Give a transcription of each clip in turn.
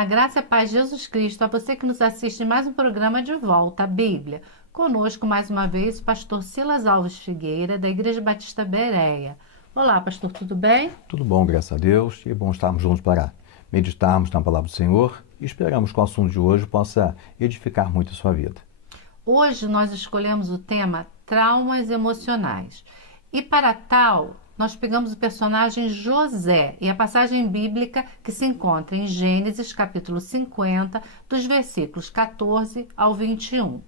Olá, graça e paz de Jesus Cristo, a você que nos assiste em mais um programa de Volta à Bíblia. Conosco mais uma vez o pastor Silas Alves Figueira, da Igreja Batista Bereia. Olá, pastor, tudo bem? Tudo bom, graças a Deus, e é bom estarmos juntos para meditarmos na palavra do Senhor e esperamos que o assunto de hoje possa edificar muito a sua vida. Hoje nós escolhemos o tema traumas emocionais. E para tal, nós pegamos o personagem José e a passagem bíblica que se encontra em Gênesis capítulo 50, dos versículos 14 ao 21.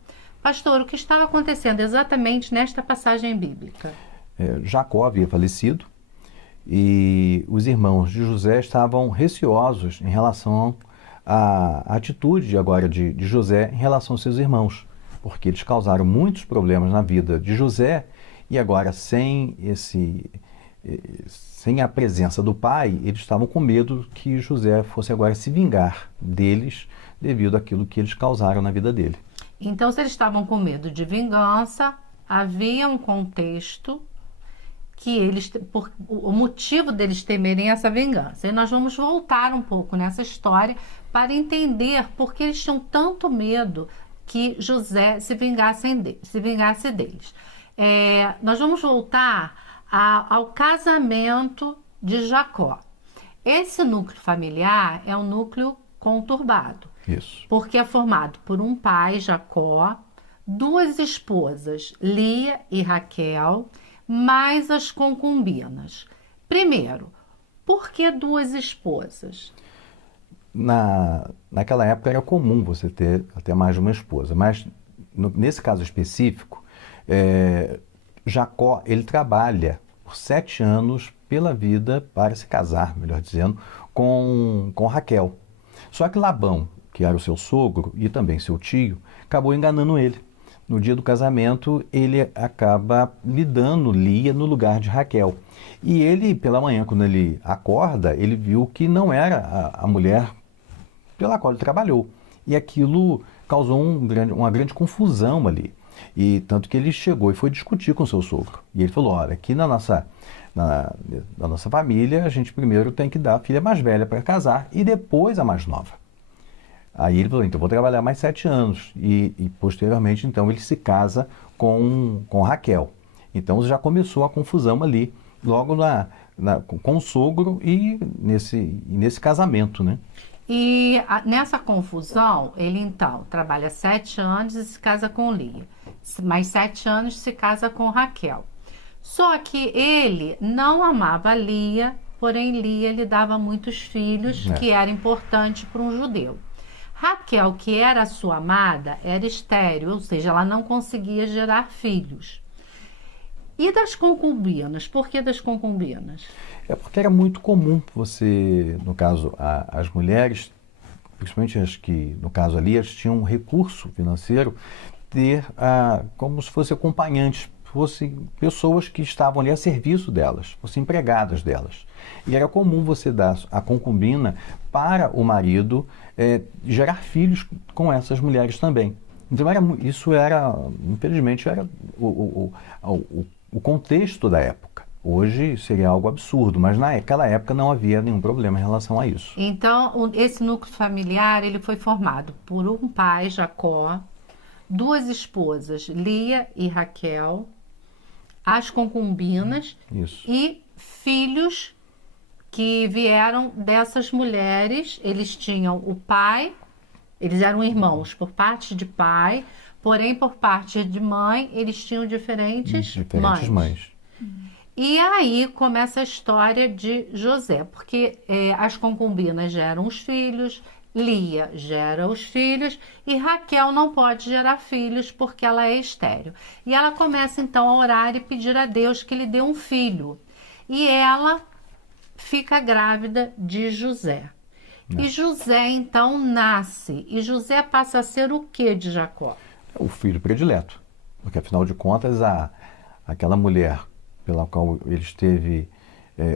Pastor, o que estava acontecendo exatamente nesta passagem bíblica? Jacó havia falecido e os irmãos de José estavam receosos em relação à atitude agora de José em relação aos seus irmãos, porque eles causaram muitos problemas na vida de José e agora sem a presença do pai, eles estavam com medo que José fosse agora se vingar deles devido àquilo que eles causaram na vida dele. Então, se eles estavam com medo de vingança, havia um contexto que o motivo deles temerem essa vingança. E nós vamos voltar um pouco nessa história para entender por que eles tinham tanto medo que José se vingasse deles. Nós vamos voltar ao casamento de Jacó. Esse núcleo familiar é um núcleo conturbado. Isso. Porque é formado por um pai, Jacó, duas esposas, Lia e Raquel, mais as concubinas. Primeiro, por que duas esposas? Naquela época era comum você ter até mais de uma esposa, mas nesse caso específico, Jacó ele trabalha por 7 anos pela vida para se casar, melhor dizendo, com Raquel. Só que Labão, que era o seu sogro e também seu tio, acabou enganando ele. No dia do casamento, ele acaba lhe dando Lia no lugar de Raquel. E ele, pela manhã, quando ele acorda, ele viu que não era a mulher pela qual ele trabalhou. E aquilo causou uma grande confusão ali. E tanto que ele chegou e foi discutir com seu sogro. E ele falou, olha, aqui na nossa família, a gente primeiro tem que dar a filha mais velha para casar e depois a mais nova. Aí ele falou, então vou trabalhar mais 7 anos. E posteriormente, então, ele se casa com Raquel. Então já começou a confusão ali, logo com o sogro e nesse casamento, né? E nessa confusão, ele então trabalha 7 anos e se casa com Lia. Mais 7 anos se casa com Raquel. Só que ele não amava Lia, porém Lia lhe dava muitos filhos, que era importante para um judeu. Raquel, que era sua amada, era estéril, ou seja, ela não conseguia gerar filhos. E das concubinas? Por que das concubinas? É porque era muito comum você, no caso, as mulheres, principalmente as que, no caso ali, elas tinham um recurso financeiro, ter como se fossem acompanhantes, fossem pessoas que estavam ali a serviço delas, fossem empregadas delas. E era comum você dar a concubina para o marido gerar filhos com essas mulheres também. Então infelizmente, era o contexto da época. Hoje seria algo absurdo, mas naquela época não havia nenhum problema em relação a isso. Então, esse núcleo familiar ele foi formado por um pai, Jacó, duas esposas, Lia e Raquel, as concubinas e filhos que vieram dessas mulheres. Eles tinham o pai, eles eram irmãos por parte de pai, porém por parte de mãe eles tinham diferentes mães. E aí começa a história de José, porque as concubinas geram os filhos, Lia gera os filhos e Raquel não pode gerar filhos porque ela é estéril. E ela começa então a orar e pedir a Deus que lhe dê um filho. E ela fica grávida de José. E José então nasce. E José passa a ser o que de Jacó? O filho predileto. Porque afinal de contas, aquela mulher pela qual ele esteve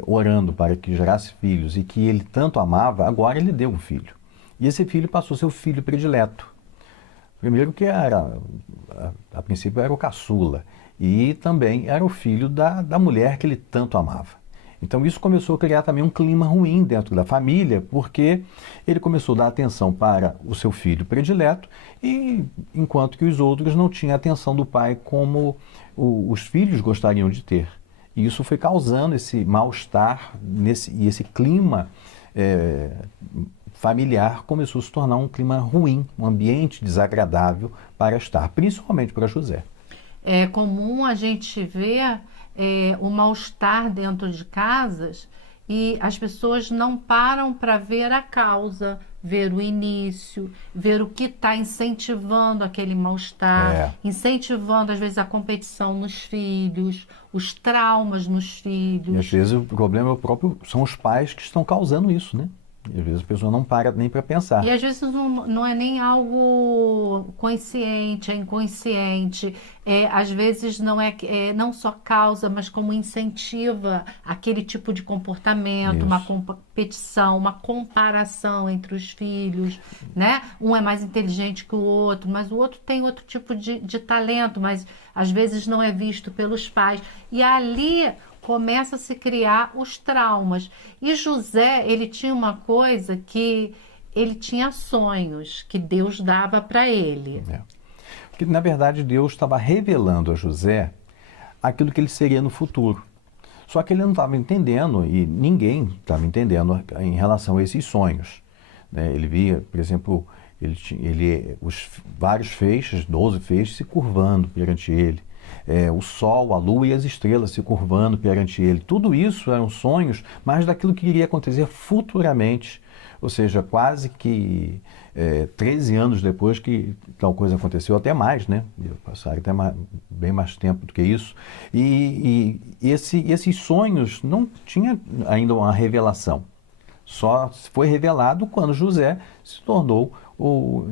orando para que gerasse filhos e que ele tanto amava, agora ele deu um filho. E esse filho passou a ser o filho predileto. Primeiro que a princípio era o caçula, e também era o filho da mulher que ele tanto amava. Então isso começou a criar também um clima ruim dentro da família, porque ele começou a dar atenção para o seu filho predileto, e enquanto que os outros não tinham a atenção do pai como os filhos gostariam de ter. E isso foi causando esse mal-estar, e esse clima familiar começou a se tornar um clima ruim, um ambiente desagradável para estar, principalmente para José. É comum a gente ver o mal-estar dentro de casas e as pessoas não param para ver a causa, ver o início, ver o que está incentivando aquele mal-estar, incentivando às vezes a competição nos filhos, os traumas nos filhos. E às vezes o problema são os pais que estão causando isso, né? E às vezes a pessoa não para nem para pensar. E às vezes não é nem algo consciente, é inconsciente. Às vezes não só causa, mas como incentiva aquele tipo de comportamento, uma competição, uma comparação entre os filhos, né? Um é mais inteligente que o outro, mas o outro tem outro tipo de talento, mas às vezes não é visto pelos pais. E ali começa a se criar os traumas. E José, ele tinha uma coisa que ele tinha sonhos que Deus dava para ele. Porque, na verdade, Deus estava revelando a José aquilo que ele seria no futuro. Só que ele não estava entendendo, e ninguém estava entendendo em relação a esses sonhos. Ele via, por exemplo, os vários feixes, 12 feixes, se curvando perante ele. O sol, a lua e as estrelas se curvando perante ele. Tudo isso eram sonhos, mas daquilo que iria acontecer futuramente, ou seja, quase que 13 anos depois que tal coisa aconteceu, até mais, né? Passaram até bem mais tempo do que isso. E esses sonhos não tinha ainda uma revelação. Só foi revelado quando José se tornou o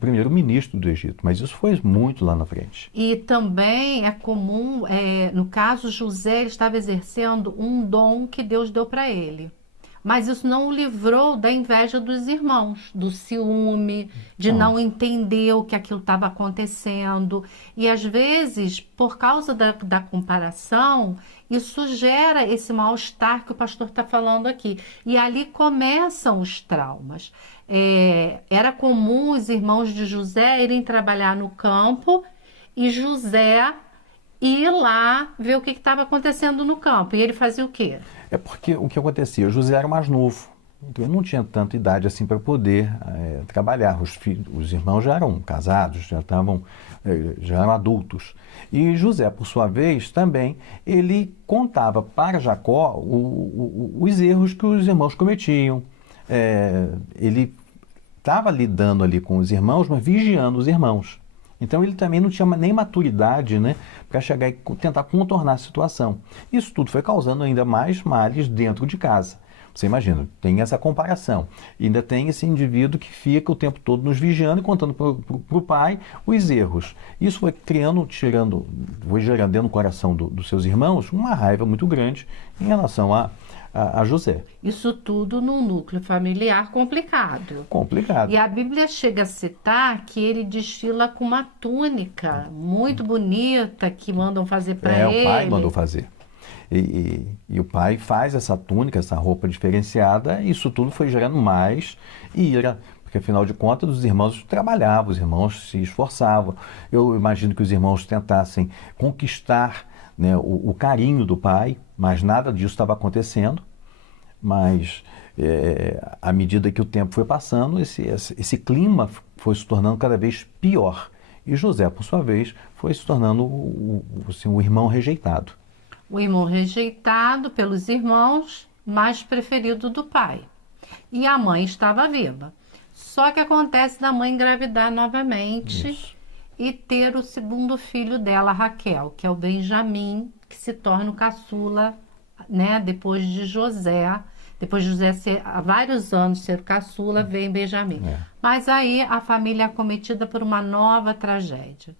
primeiro-ministro do Egito, mas isso foi muito lá na frente. E também é comum, no caso, José estava exercendo um dom que Deus deu para ele. Mas isso não o livrou da inveja dos irmãos, do ciúme, de não entender o que aquilo estava acontecendo. E às vezes, por causa da comparação, isso gera esse mal-estar que o pastor está falando aqui. E ali começam os traumas. Era comum os irmãos de José irem trabalhar no campo e José ir lá ver o que estava acontecendo no campo. E ele fazia o quê? Porque o que acontecia? José era mais novo, então ele não tinha tanta idade assim para poder trabalhar. Os irmãos já eram casados, já eram adultos. E José, por sua vez, também, ele contava para Jacó os erros que os irmãos cometiam. Ele estava lidando ali com os irmãos, mas vigiando os irmãos. Então ele também não tinha nem maturidade, né, para chegar e tentar contornar a situação. Isso tudo foi causando ainda mais males dentro de casa. Você imagina, tem essa comparação. E ainda tem esse indivíduo que fica o tempo todo nos vigiando e contando para o pai os erros. Isso foi gerando dentro do coração dos seus irmãos uma raiva muito grande em relação a José. Isso tudo num núcleo familiar complicado. Complicado. E a Bíblia chega a citar que ele desfila com uma túnica muito bonita que mandam fazer para ele. O pai mandou fazer. E o pai faz essa túnica, essa roupa diferenciada, e isso tudo foi gerando mais ira, porque afinal de contas os irmãos trabalhavam, os irmãos se esforçavam. Eu imagino que os irmãos tentassem conquistar, né, o carinho do pai, mas nada disso estava acontecendo. Mas à medida que o tempo foi passando, esse clima foi se tornando cada vez pior. E José, por sua vez, foi se tornando o irmão rejeitado. O irmão rejeitado pelos irmãos, mas preferido do pai. E a mãe estava viva. Só que acontece da mãe engravidar novamente. Isso. E ter o segundo filho dela, Raquel, que é o Benjamim, que se torna o caçula, né, depois de José. Depois de José há vários anos ser o caçula, vem Benjamim. Mas aí a família é acometida por uma nova tragédia.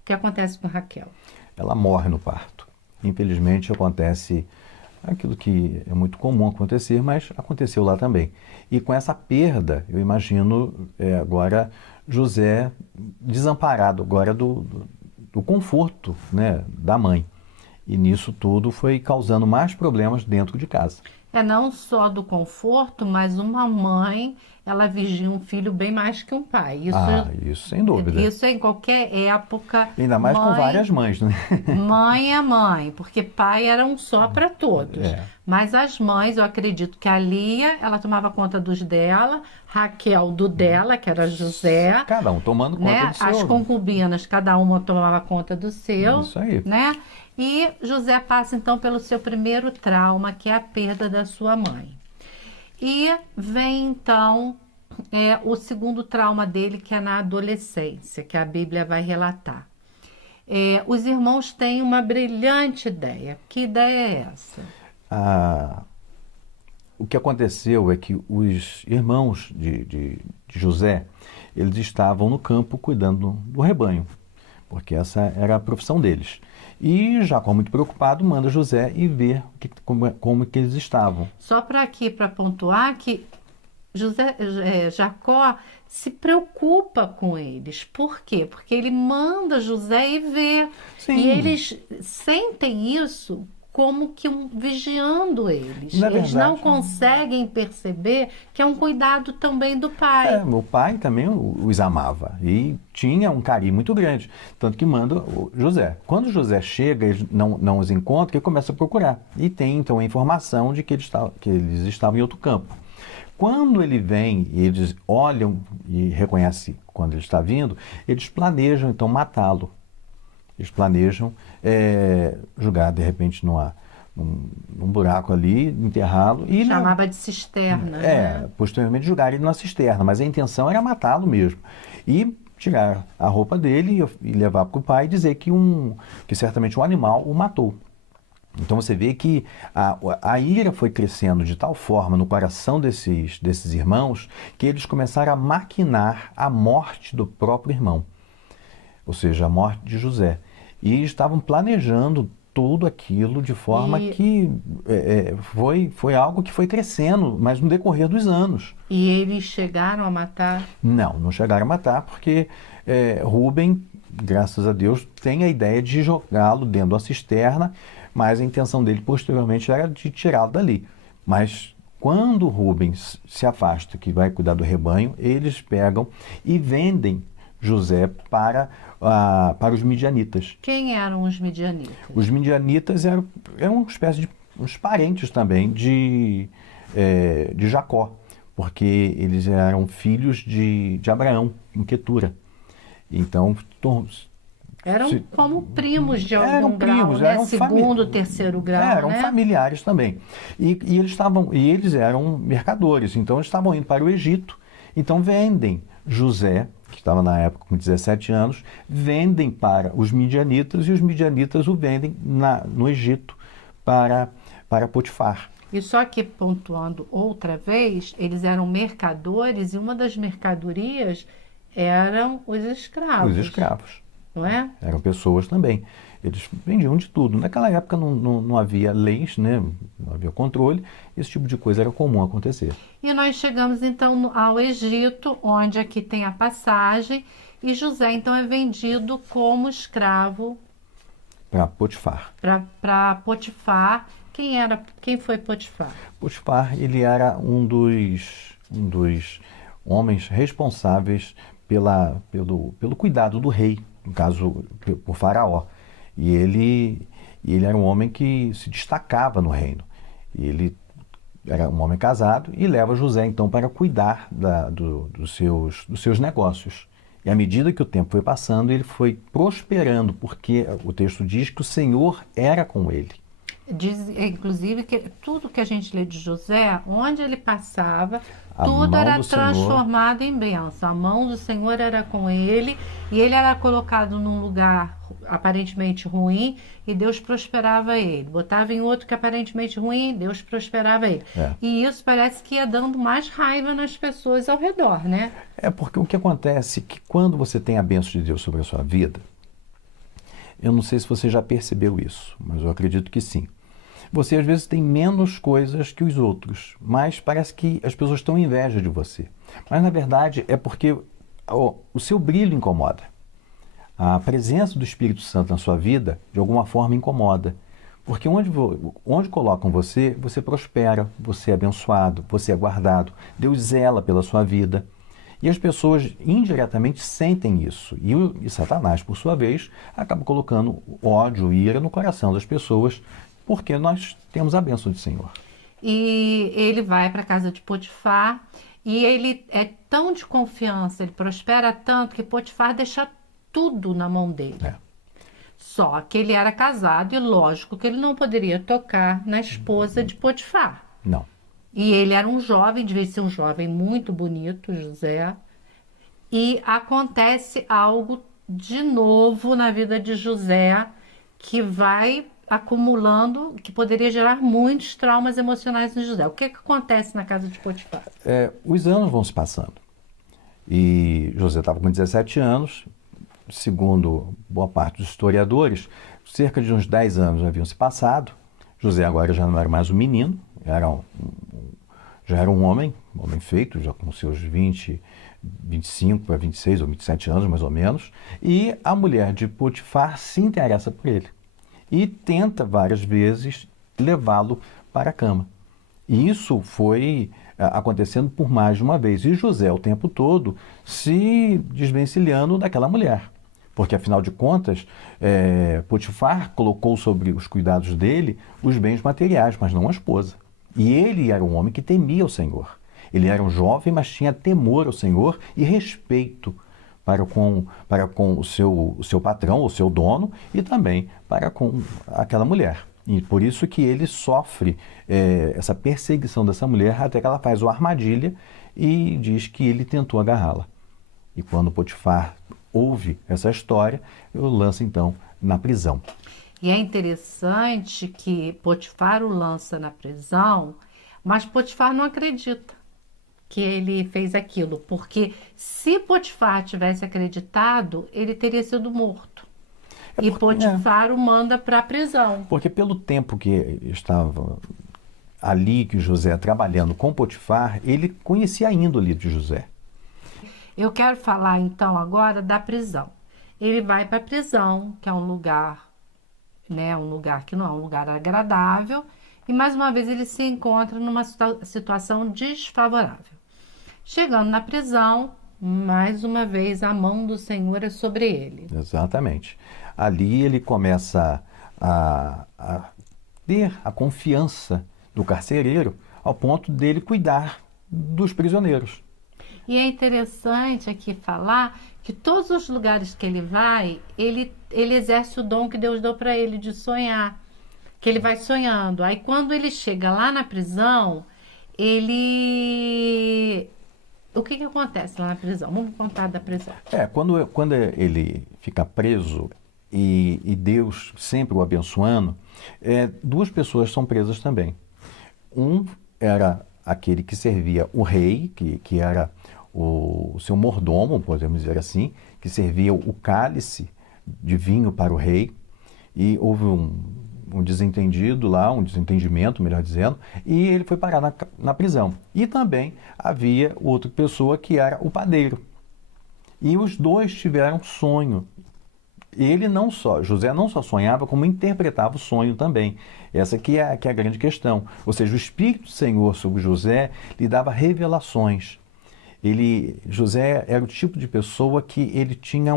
O que acontece com Raquel? Ela morre no parto. Infelizmente acontece aquilo que é muito comum acontecer, mas aconteceu lá também. E com essa perda, eu imagino agora José desamparado agora do conforto, né, da mãe. E nisso tudo foi causando mais problemas dentro de casa. É não só do conforto, mas uma mãe, ela vigia um filho bem mais que um pai. Isso sem dúvida. Isso é em qualquer época. Ainda mais com várias mães, né? Mãe é mãe, porque pai era um só para todos. Mas as mães, eu acredito que a Lia, ela tomava conta dos dela, Raquel do dela, que era José. Cada um tomando conta do seu. As concubinas, cada uma tomava conta do seu. Isso aí. Né? E José passa então pelo seu primeiro trauma, que é a perda da sua mãe. E vem então o segundo trauma dele, que é na adolescência, que a Bíblia vai relatar. Os irmãos têm uma brilhante ideia. Que ideia é essa? O que aconteceu é que os irmãos de José, eles estavam no campo cuidando do rebanho, porque essa era a profissão deles. E Jacó, muito preocupado, manda José ir ver como que eles estavam. Só para pontuar que Jacó se preocupa com eles. Por quê? Porque ele manda José ir ver. Sim. E eles sentem isso como que vigiando eles. Eles não conseguem perceber que é um cuidado também do pai. O pai também os amava e tinha um carinho muito grande, tanto que manda o José. Quando José chega, eles não os encontra, ele começa a procurar. E tem então a informação de que eles estavam em outro campo. Quando ele vem e eles olham e reconhecem quando ele está vindo, eles planejam então matá-lo. Eles planejam jogar de repente num buraco ali, enterrá-lo. Chamava de cisterna. Posteriormente jogar ele na cisterna, mas a intenção era matá-lo mesmo. E tirar a roupa dele e levar para o pai e dizer que certamente um animal o matou. Então você vê que a ira foi crescendo de tal forma no coração desses irmãos que eles começaram a maquinar a morte do próprio irmão, ou seja, a morte de José. E estavam planejando tudo aquilo de forma que foi algo que foi crescendo, mas no decorrer dos anos. E eles chegaram a matar? Não chegaram a matar porque Rúben, graças a Deus, tem a ideia de jogá-lo dentro da cisterna, mas a intenção dele posteriormente era de tirá-lo dali. Mas quando Rubens se afasta, que vai cuidar do rebanho, eles pegam e vendem José para os midianitas. Quem eram os midianitas? Os midianitas eram uma espécie de uns parentes também de Jacó, porque eles eram filhos de Abraão, em Quetura. Então, eram como primos de algum grau, né? Segundo, terceiro grau, eram familiares também. E eles eram mercadores, então eles estavam indo para o Egito, então vendem José, que estava na época com 17 anos, vendem para os midianitas e os midianitas o vendem no Egito para Potifar. E só que, pontuando outra vez, eles eram mercadores e uma das mercadorias eram os escravos. Os escravos. Não é? Eram pessoas também. Eles vendiam de tudo. Naquela época não havia leis, né? Não havia controle. Esse tipo de coisa era comum acontecer. E nós chegamos então ao Egito, onde aqui tem a passagem, e José então é vendido como escravo para Potifar. Para Potifar. Quem foi Potifar? Potifar, ele era um dos homens responsáveis pelo cuidado do rei, no caso, por Faraó. E ele era um homem que se destacava no reino. E ele era um homem casado e leva José, então, para cuidar dos seus negócios. E à medida que o tempo foi passando, ele foi prosperando, porque o texto diz que o Senhor era com ele. Diz, inclusive, que tudo que a gente lê de José, onde ele passava, tudo era transformado em bênção. A mão do Senhor era com ele e ele era colocado num lugar aparentemente ruim e Deus prosperava ele. Botava em outro que aparentemente ruim, Deus prosperava ele. E isso parece que ia dando mais raiva nas pessoas ao redor, né? Porque o que acontece é que quando você tem a bênção de Deus sobre a sua vida, eu não sei se você já percebeu isso, mas eu acredito que sim. Você às vezes tem menos coisas que os outros, mas parece que as pessoas estão inveja de você. Mas na verdade é porque o seu brilho incomoda. A presença do Espírito Santo na sua vida, de alguma forma, incomoda. Porque onde colocam você, você prospera, você é abençoado, você é guardado. Deus zela pela sua vida. E as pessoas indiretamente sentem isso. E Satanás, por sua vez, acaba colocando ódio e ira no coração das pessoas, porque nós temos a bênção do Senhor. E ele vai para a casa de Potifar e ele é tão de confiança, ele prospera tanto que Potifar deixa tudo na mão dele. Só que ele era casado e lógico que ele não poderia tocar na esposa de Potifar. Não. E ele era um jovem, devia ser um jovem muito bonito, José. E acontece algo de novo na vida de José que vai acumulando, que poderia gerar muitos traumas emocionais no José. O que acontece na casa de Potifar? Os anos vão se passando. E José estava com 17 anos, segundo boa parte dos historiadores, cerca de uns 10 anos haviam se passado. José agora já não era mais um menino, já era um homem feito, já com seus 25 para 26 ou 27 anos, mais ou menos. E a mulher de Potifar se interessa por ele e tenta várias vezes levá-lo para a cama. E isso foi acontecendo por mais de uma vez. E José, o tempo todo, se desvencilhando daquela mulher. Porque, afinal de contas, Potifar colocou sobre os cuidados dele os bens materiais, mas não a esposa. E ele era um homem que temia o Senhor. Ele era um jovem, mas tinha temor ao Senhor e respeito para com o seu patrão, o seu dono, e também para com aquela mulher. E por isso que ele sofre essa perseguição dessa mulher até que ela faz uma armadilha e diz que ele tentou agarrá-la. E quando Potifar ouve essa história, o lança então na prisão. E é interessante que Potifar o lança na prisão, mas Potifar não acredita que ele fez aquilo, porque se Potifar tivesse acreditado, ele teria sido morto. E Potifar o manda para a prisão. Porque pelo tempo que estava ali, que José trabalhando com Potifar, ele conhecia a índole de José. Eu quero falar então agora da prisão. Ele vai para a prisão, que é um lugar, um lugar que não é um lugar agradável, e mais uma vez ele se encontra numa situação desfavorável. Chegando na prisão, mais uma vez a mão do Senhor é sobre ele. Exatamente. Ali ele começa a ter a confiança do carcereiro ao ponto dele cuidar dos prisioneiros. E é interessante aqui falar que todos os lugares que ele vai, ele exerce o dom que Deus deu para ele de sonhar, que ele vai sonhando. Aí quando ele chega lá na prisão, o que acontece lá na prisão? Vamos contar da prisão. Quando ele fica preso e Deus sempre o abençoando, duas pessoas são presas também. Um era aquele que servia o rei, que era o seu mordomo, podemos dizer assim, que servia o cálice de vinho para o rei. E houve um desentendimento, melhor dizendo, e ele foi parar na prisão. E também havia outra pessoa que era o padeiro. E os dois tiveram sonho. José não só sonhava, como interpretava o sonho também. Essa que é a grande questão. Ou seja, o Espírito do Senhor sobre José lhe dava revelações. José era o tipo de pessoa que ele tinha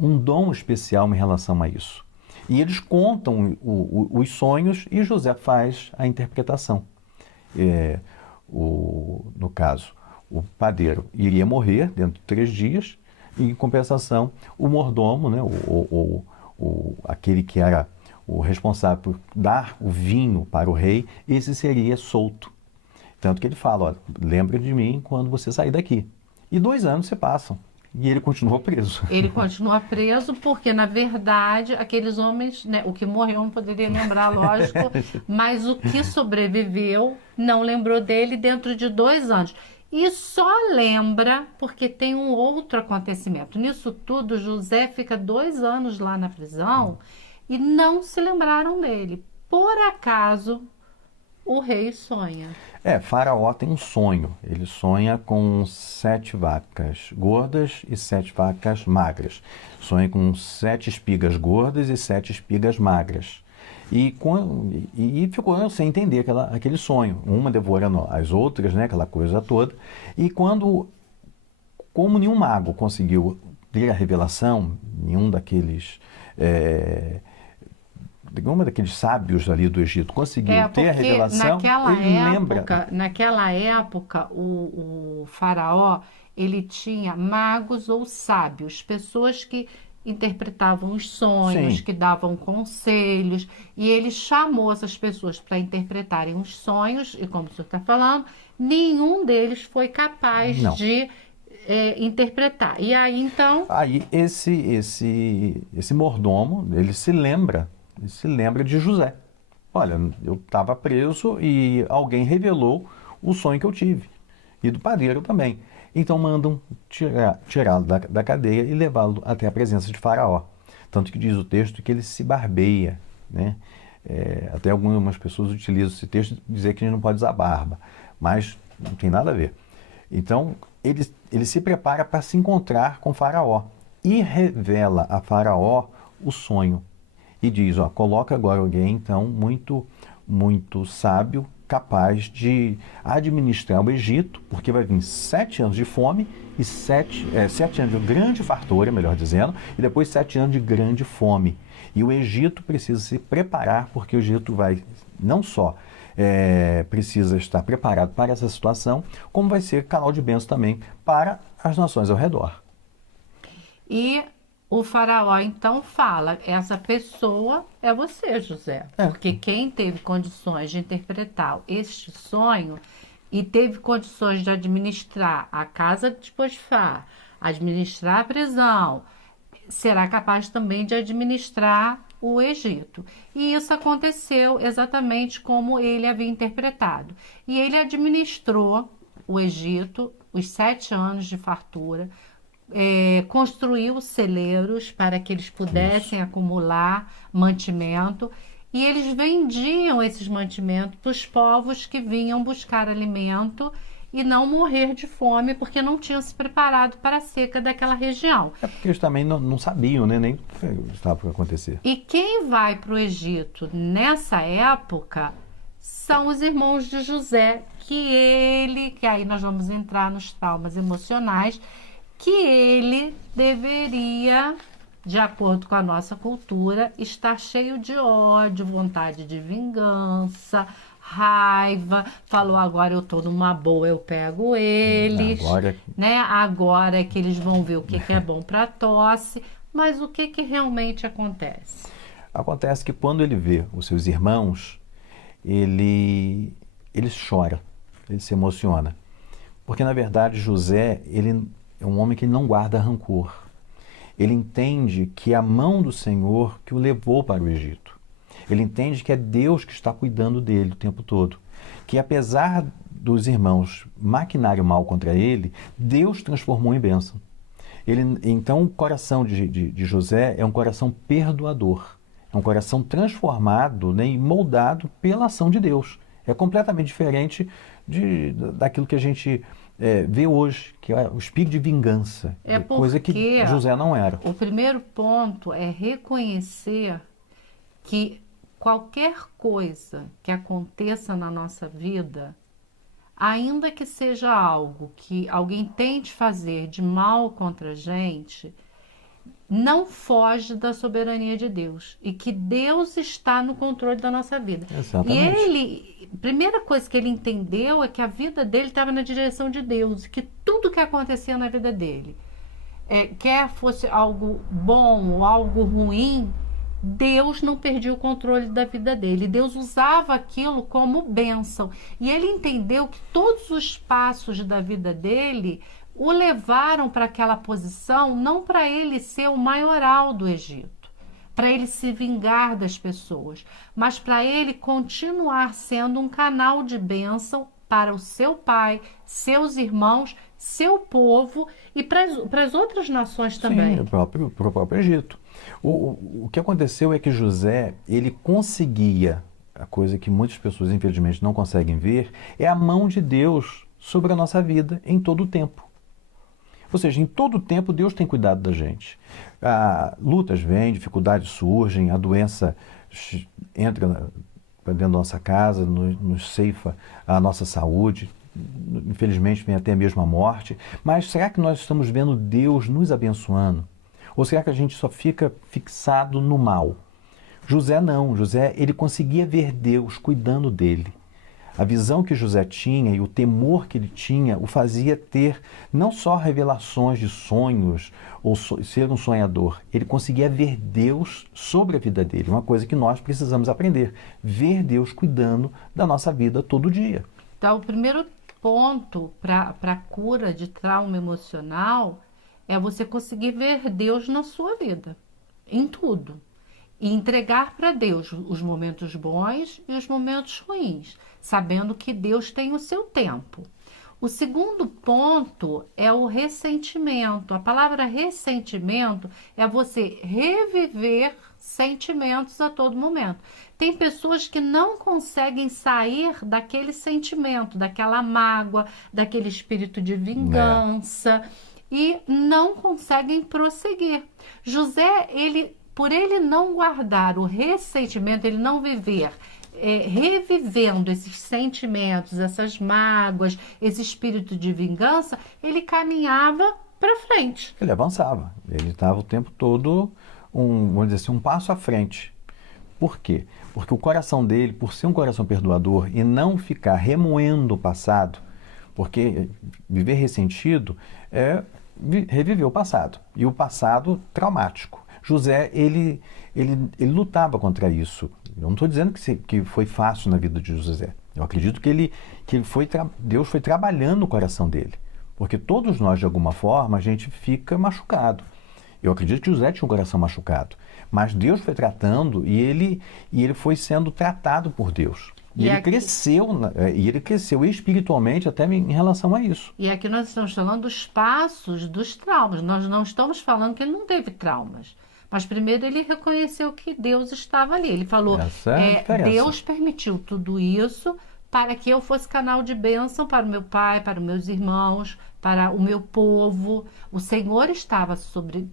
um dom especial em relação a isso. E eles contam os sonhos e José faz a interpretação. No caso, o padeiro iria morrer dentro de 3 dias e, em compensação, o mordomo, aquele que era o responsável por dar o vinho para o rei, esse seria solto. Tanto que ele fala, lembra de mim quando você sair daqui. E 2 anos se passam. E ele continua preso. Ele continua preso porque, na verdade, aqueles homens, o que morreu não poderia lembrar, lógico, mas o que sobreviveu não lembrou dele dentro de 2 anos. E só lembra porque tem um outro acontecimento. Nisso tudo, José fica 2 anos lá na prisão e não se lembraram dele. Por acaso, o rei sonha. Faraó tem um sonho. Ele sonha com 7 vacas gordas e 7 vacas magras. Sonha com 7 espigas gordas e 7 espigas magras. E ficou sem entender aquele sonho, uma devorando as outras, né, aquela coisa toda. E como nenhum mago conseguiu ter a revelação, nenhum daqueles sábios ali do Egito conseguiu ter a revelação, naquela época, o faraó, ele tinha magos ou sábios, pessoas que interpretavam os sonhos, Sim. que davam conselhos, e ele chamou essas pessoas para interpretarem os sonhos, e como o senhor está falando, nenhum deles foi capaz de interpretar. E aí, então... Aí esse mordomo, ele se lembra de José. Olha, eu estava preso e alguém revelou o sonho que eu tive. E do padeiro também. Então mandam tirá-lo da cadeia e levá-lo até a presença de Faraó. Tanto que diz o texto que ele se barbeia, né? Até algumas pessoas utilizam esse texto e dizer que ele não pode usar barba, mas não tem nada a ver. Então ele se prepara para se encontrar com Faraó e revela a Faraó o sonho. E diz, coloca agora alguém então muito, muito sábio, capaz de administrar o Egito, porque vai vir 7 anos de fome e 7 anos de grande fartura, melhor dizendo, e depois 7 anos de grande fome. E o Egito precisa se preparar, porque o Egito vai não só precisa estar preparado para essa situação, como vai ser canal de bênção também para as nações ao redor. E o faraó então fala, essa pessoa é você, José. Porque quem teve condições de interpretar este sonho e teve condições de administrar a casa de Potifar, administrar a prisão, será capaz também de administrar o Egito. E isso aconteceu exatamente como ele havia interpretado. E ele administrou o Egito, os 7 anos de fartura, construiu celeiros para que eles pudessem acumular mantimento, e eles vendiam esses mantimentos para os povos que vinham buscar alimento e não morrer de fome, porque não tinham se preparado para a seca daquela região. Porque eles também não sabiam, né, nem o que estava por acontecer. E quem vai para o Egito nessa época são os irmãos de José, que aí nós vamos entrar nos traumas emocionais, que ele deveria, de acordo com a nossa cultura, estar cheio de ódio, vontade de vingança, raiva, falou, agora eu estou numa boa, eu pego eles, agora é que eles vão ver o que é bom para tosse. Mas o que realmente acontece? Acontece que quando ele vê os seus irmãos, ele chora, ele se emociona. Porque, na verdade, José, ele é um homem que não guarda rancor. Ele entende que é a mão do Senhor que o levou para o Egito. Ele entende que é Deus que está cuidando dele o tempo todo. Que apesar dos irmãos maquinarem o mal contra ele, Deus transformou em bênção. Então o coração de José é um coração perdoador. É um coração transformado, né, e moldado pela ação de Deus. É completamente diferente daquilo que a gente vê hoje, que é o espírito de vingança, coisa que José não era. O primeiro ponto é reconhecer que qualquer coisa que aconteça na nossa vida, ainda que seja algo que alguém tente fazer de mal contra a gente, não foge da soberania de Deus e que Deus está no controle da nossa vida. Exatamente. E a primeira coisa que ele entendeu é que a vida dele estava na direção de Deus, que tudo que acontecia na vida dele, quer fosse algo bom ou algo ruim, Deus não perdia o controle da vida dele. Deus usava aquilo como bênção. E ele entendeu que todos os passos da vida dele o levaram para aquela posição, não para ele ser o maioral do Egito, para ele se vingar das pessoas, mas para ele continuar sendo um canal de bênção para o seu pai, seus irmãos, seu povo e para as outras nações também. Sim, para o próprio Egito. O que aconteceu é que José, ele conseguia, a coisa que muitas pessoas infelizmente não conseguem ver, é a mão de Deus sobre a nossa vida em todo o tempo. Ou seja, em todo o tempo Deus tem cuidado da gente. Lutas vêm, dificuldades surgem, a doença entra para dentro da nossa casa, nos ceifa a nossa saúde, infelizmente vem até mesmo a morte. Mas será que nós estamos vendo Deus nos abençoando? Ou será que a gente só fica fixado no mal? José não. José, ele conseguia ver Deus cuidando dele. A visão que José tinha e o temor que ele tinha o fazia ter não só revelações de sonhos ou ser um sonhador, ele conseguia ver Deus sobre a vida dele, uma coisa que nós precisamos aprender, ver Deus cuidando da nossa vida todo dia. Então, o primeiro ponto para a cura de trauma emocional é você conseguir ver Deus na sua vida, em tudo. E entregar para Deus os momentos bons e os momentos ruins, sabendo que Deus tem o seu tempo. O segundo ponto é o ressentimento. A palavra ressentimento é você reviver sentimentos a todo momento. Tem pessoas que não conseguem sair daquele sentimento, daquela mágoa, daquele espírito de vingança e não conseguem prosseguir. José, por ele não guardar o ressentimento, ele não viver revivendo esses sentimentos, essas mágoas, esse espírito de vingança, ele caminhava para frente. Ele avançava, ele estava o tempo todo, vamos dizer assim, um passo à frente. Por quê? Porque o coração dele, por ser um coração perdoador e não ficar remoendo o passado, porque viver ressentido é reviver o passado, e o passado traumático. José, ele lutava contra isso. Eu não estou dizendo que foi fácil na vida de José. Eu acredito que Deus foi trabalhando o coração dele. Porque todos nós, de alguma forma, a gente fica machucado. Eu acredito que José tinha um coração machucado. Mas Deus foi tratando e ele foi sendo tratado por Deus. E ele cresceu espiritualmente até em relação a isso. E aqui nós estamos falando dos passos dos traumas. Nós não estamos falando que ele não teve traumas. Mas primeiro ele reconheceu que Deus estava ali. Ele falou, Deus permitiu tudo isso para que eu fosse canal de bênção para o meu pai, para os meus irmãos, para o meu povo. O Senhor estava sobre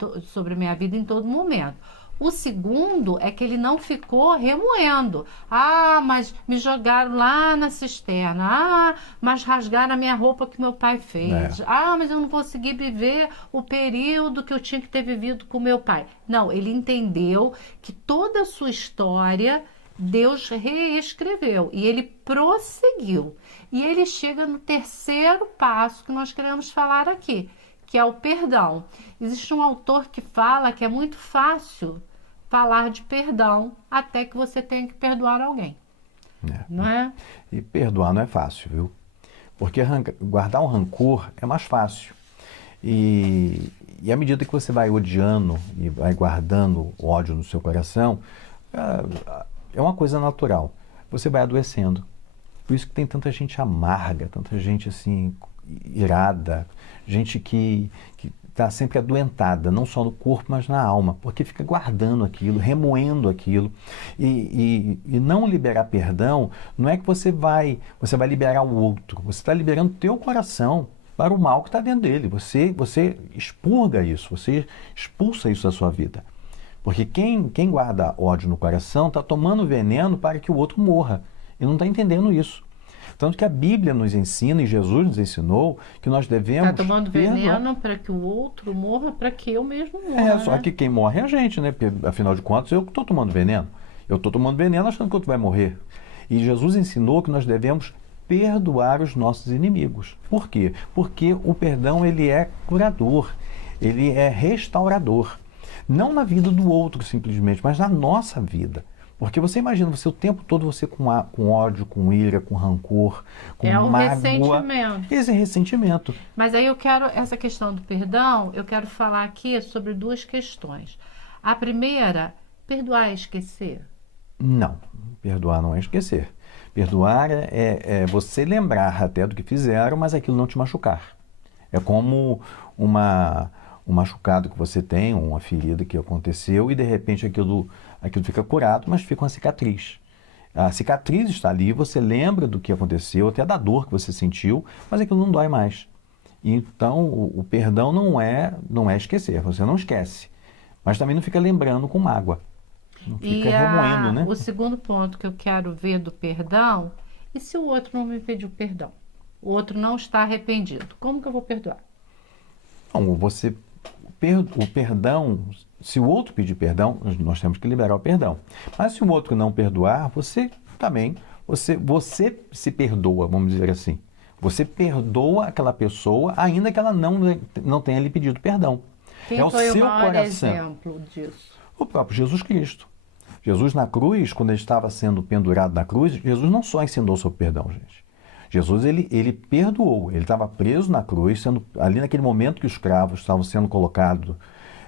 a minha vida em todo momento. O segundo é que ele não ficou remoendo. Ah, mas me jogaram lá na cisterna. Ah, mas rasgaram a minha roupa que meu pai fez. Ah, mas eu não consegui viver o período que eu tinha que ter vivido com meu pai. Não, ele entendeu que toda a sua história Deus reescreveu e ele prosseguiu. E ele chega no terceiro passo que nós queremos falar aqui, que é o perdão. Existe um autor que fala que é muito fácil falar de perdão até que você tenha que perdoar alguém. Não é? E perdoar não é fácil, viu? Porque guardar um rancor é mais fácil. E à medida que você vai odiando e vai guardando ódio no seu coração, é uma coisa natural. Você vai adoecendo. Por isso que tem tanta gente amarga, tanta gente assim, irada, gente que está sempre adoentada, não só no corpo, mas na alma, porque fica guardando aquilo, remoendo aquilo. E não liberar perdão não é que você vai liberar o outro, você está liberando o teu coração para o mal que está dentro dele. Você expurga isso, você expulsa isso da sua vida. Porque quem guarda ódio no coração está tomando veneno para que o outro morra. E não está entendendo isso. Tanto que a Bíblia nos ensina, e Jesus nos ensinou, que nós devemos... Está tomando veneno para que o outro morra, para que eu mesmo morra. Só que quem morre é a gente, né? Porque, afinal de contas, eu que estou tomando veneno. Eu estou tomando veneno achando que o outro vai morrer. E Jesus ensinou que nós devemos perdoar os nossos inimigos. Por quê? Porque o perdão, ele é curador, ele é restaurador. Não na vida do outro, simplesmente, mas na nossa vida. Porque você imagina, você o tempo todo você com ódio, com ira, com rancor, com mágoa. Ressentimento. Esse ressentimento. Mas aí essa questão do perdão, eu quero falar aqui sobre duas questões. A primeira, perdoar é esquecer? Não, perdoar não é esquecer. Perdoar é você lembrar até do que fizeram, mas aquilo não te machucar. É como um machucado que você tem, uma ferida que aconteceu e de repente aquilo fica curado, mas fica uma cicatriz. A cicatriz está ali, você lembra do que aconteceu, até da dor que você sentiu, mas aquilo não dói mais. Então, o perdão não é esquecer, você não esquece, mas também não fica lembrando com mágoa. Não fica remoendo, né? O segundo ponto que eu quero ver do perdão, e se o outro não me pediu perdão? O outro não está arrependido. Como que eu vou perdoar? Não, o perdão, se o outro pedir perdão, nós temos que liberar o perdão. Mas se o outro não perdoar, você também, você se perdoa, vamos dizer assim. Você perdoa aquela pessoa, ainda que ela não tenha lhe pedido perdão. Quem É o foi o seu maior coração. exemplo disso? O próprio Jesus Cristo. Jesus na cruz, quando ele estava sendo pendurado na cruz, Jesus não só ensinou sobre perdão, gente. Jesus, ele perdoou. Ele estava preso na cruz, ali naquele momento que os cravos estavam sendo colocados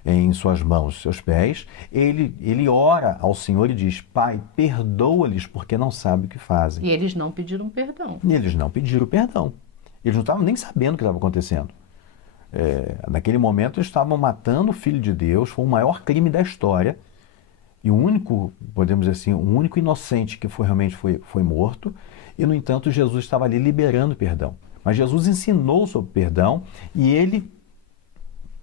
em suas mãos, seus pés, ele ora ao Senhor e diz: Pai, perdoa-lhes porque não sabem o que fazem. E eles não pediram perdão. E eles não pediram perdão. Eles não estavam nem sabendo o que estava acontecendo. Naquele momento, eles estavam matando o Filho de Deus, foi o maior crime da história. E o único, podemos dizer assim, o único inocente que realmente foi morto. E, no entanto, Jesus estava ali liberando perdão. Mas Jesus ensinou sobre perdão e ele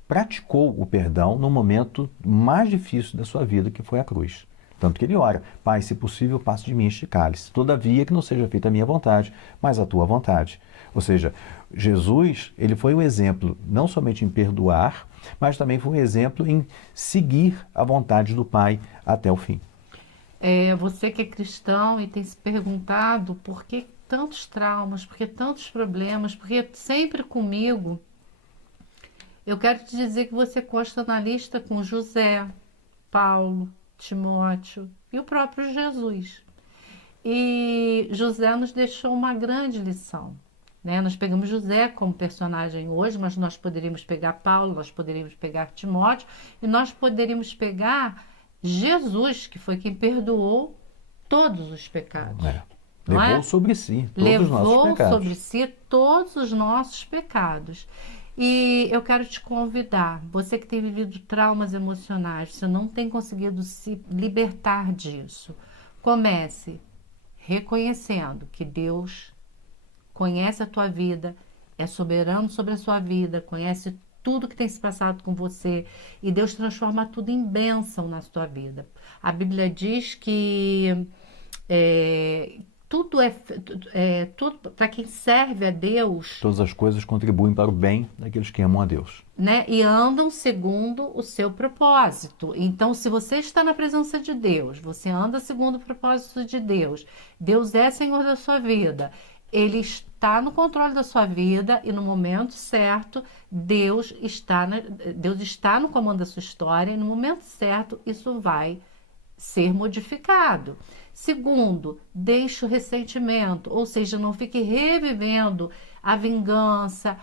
praticou o perdão no momento mais difícil da sua vida, que foi a cruz. Tanto que ele ora: Pai, se possível, passe de mim este cálice. Todavia, que não seja feita a minha vontade, mas a tua vontade. Ou seja, Jesus, ele foi um exemplo não somente em perdoar, mas também foi um exemplo em seguir a vontade do Pai até o fim. Você que é cristão e tem se perguntado por que tantos traumas, por que tantos problemas, porque sempre comigo, eu quero te dizer que você consta na lista com José, Paulo, Timóteo e o próprio Jesus. E José nos deixou uma grande lição, né? Nós pegamos José como personagem hoje, mas nós poderíamos pegar Paulo, nós poderíamos pegar Timóteo e nós poderíamos pegar Jesus, que foi quem perdoou todos os pecados. Levou sobre si todos os nossos pecados. Levou sobre si todos os nossos pecados. E eu quero te convidar, você que tem vivido traumas emocionais, você não tem conseguido se libertar disso, comece reconhecendo que Deus conhece a tua vida, é soberano sobre a sua vida, conhece tudo que tem se passado com você e Deus transforma tudo em bênção na sua vida. A Bíblia diz que tudo para quem serve a Deus. Todas as coisas contribuem para o bem daqueles que amam a Deus. Né? E andam segundo o seu propósito. Então, se você está na presença de Deus, você anda segundo o propósito de Deus, Deus é Senhor da sua vida, Ele está no controle da sua vida e no momento certo, Deus está no comando da sua história e no momento certo isso vai ser modificado. Segundo, deixe o ressentimento, ou seja, não fique revivendo a vingança,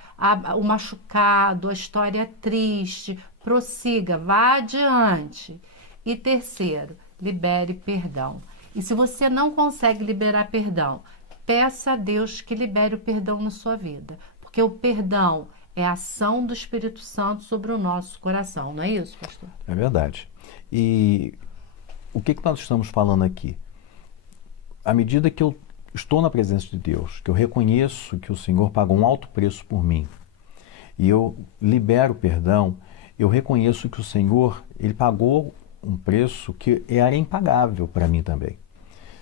o machucado, a história triste. Prossiga, vá adiante. E terceiro, libere perdão. E se você não consegue liberar perdão, peça a Deus que libere o perdão na sua vida. Porque o perdão é a ação do Espírito Santo sobre o nosso coração, não é isso, pastor? É verdade. E o que nós estamos falando aqui? À medida que eu estou na presença de Deus, que eu reconheço que o Senhor pagou um alto preço por mim, e eu libero o perdão, eu reconheço que o Senhor, Ele pagou um preço que era impagável para mim também.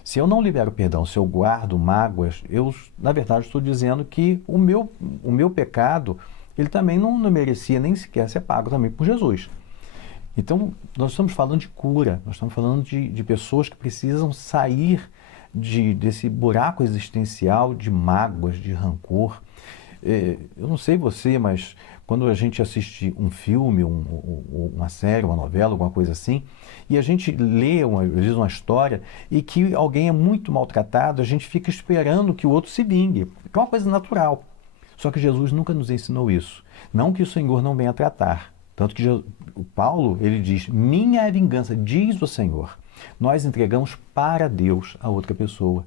Se eu não libero perdão, se eu guardo mágoas, eu, na verdade, estou dizendo que o meu pecado, ele também não merecia nem sequer ser pago também por Jesus. Então, nós estamos falando de cura, nós estamos falando de pessoas que precisam sair desse buraco existencial de mágoas, de rancor. Eu não sei você, mas quando a gente assiste um filme, uma série, uma novela, alguma coisa assim, e a gente lê, às vezes, uma história e que alguém é muito maltratado, a gente fica esperando que o outro se vingue, que é uma coisa natural. Só que Jesus nunca nos ensinou isso. Não que o Senhor não venha tratar. Tanto que o Paulo, ele diz: minha é a vingança, diz o Senhor. Nós entregamos para Deus a outra pessoa.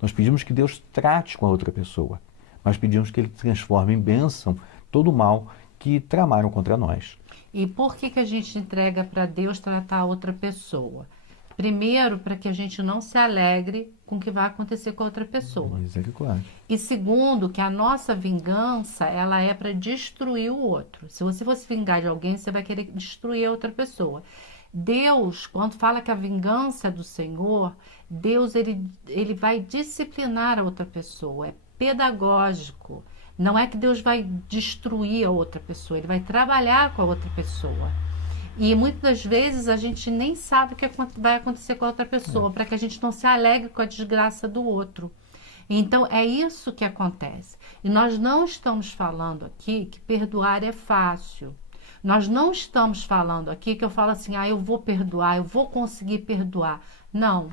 Nós pedimos que Deus trate com a outra pessoa. Nós pedimos que Ele transforme em bênção todo o mal que tramaram contra nós. E por que a gente entrega para Deus tratar a outra pessoa? Primeiro, para que a gente não se alegre com o que vai acontecer com a outra pessoa. Misericórdia. E segundo, que a nossa vingança, ela é para destruir o outro. Se você fosse vingar de alguém, você vai querer destruir a outra pessoa. Deus, quando fala que a vingança é do Senhor, Deus ele vai disciplinar a outra pessoa, é pedagógico. Não é que Deus vai destruir a outra pessoa, ele vai trabalhar com a outra pessoa. E muitas das vezes a gente nem sabe o que vai acontecer com a outra pessoa, para que a gente não se alegre com a desgraça do outro. Então é isso que acontece. E nós não estamos falando aqui que perdoar é fácil. Nós não estamos falando aqui que eu falo assim, eu vou perdoar, eu vou conseguir perdoar. Não.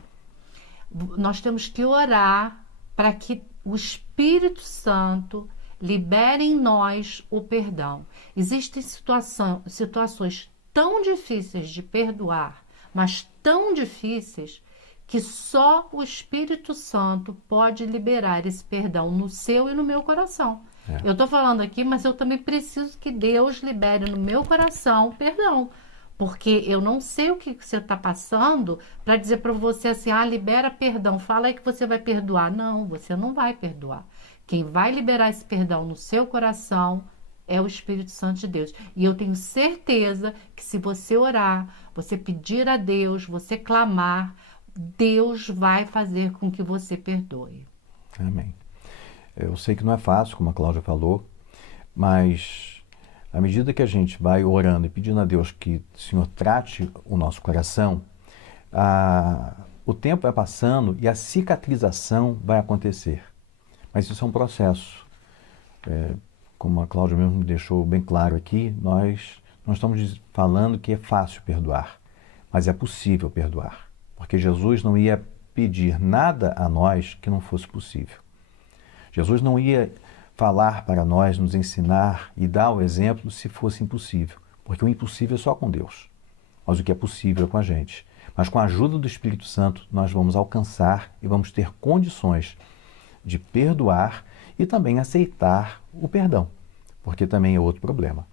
Nós temos que orar para que o Espírito Santo libere em nós o perdão. Existem situações tão difíceis de perdoar, mas tão difíceis, que só o Espírito Santo pode liberar esse perdão no seu e no meu coração. Eu estou falando aqui, mas eu também preciso que Deus libere no meu coração o perdão. Porque eu não sei o que você está passando para dizer para você assim, libera perdão, fala aí que você vai perdoar. Não, você não vai perdoar. Quem vai liberar esse perdão no seu coração é o Espírito Santo de Deus. E eu tenho certeza que se você orar, você pedir a Deus, você clamar, Deus vai fazer com que você perdoe. Amém. Eu sei que não é fácil, como a Cláudia falou, mas à medida que a gente vai orando e pedindo a Deus que o Senhor trate o nosso coração, o tempo vai passando e a cicatrização vai acontecer. Mas isso é um processo. Como a Cláudia mesmo deixou bem claro aqui, nós não estamos falando que é fácil perdoar, mas é possível perdoar. Porque Jesus não ia pedir nada a nós que não fosse possível. Jesus não ia falar para nós, nos ensinar e dar o exemplo se fosse impossível. Porque o impossível é só com Deus. Mas o que é possível é com a gente. Mas com a ajuda do Espírito Santo, nós vamos alcançar e vamos ter condições de perdoar e também aceitar o perdão. Porque também é outro problema.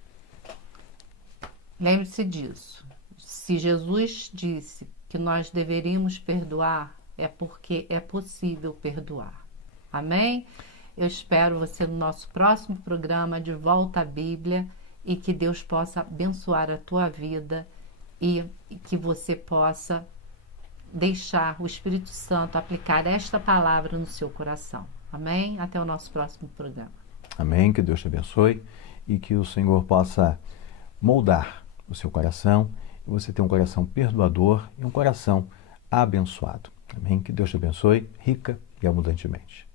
Lembre-se disso. Se Jesus disse que nós deveríamos perdoar, é porque é possível perdoar. Amém? Eu espero você no nosso próximo programa de Volta à Bíblia e que Deus possa abençoar a tua vida e que você possa deixar o Espírito Santo aplicar esta palavra no seu coração. Amém? Até o nosso próximo programa. Amém? Que Deus te abençoe e que o Senhor possa moldar o seu coração e você ter um coração perdoador e um coração abençoado. Amém? Que Deus te abençoe rica e abundantemente.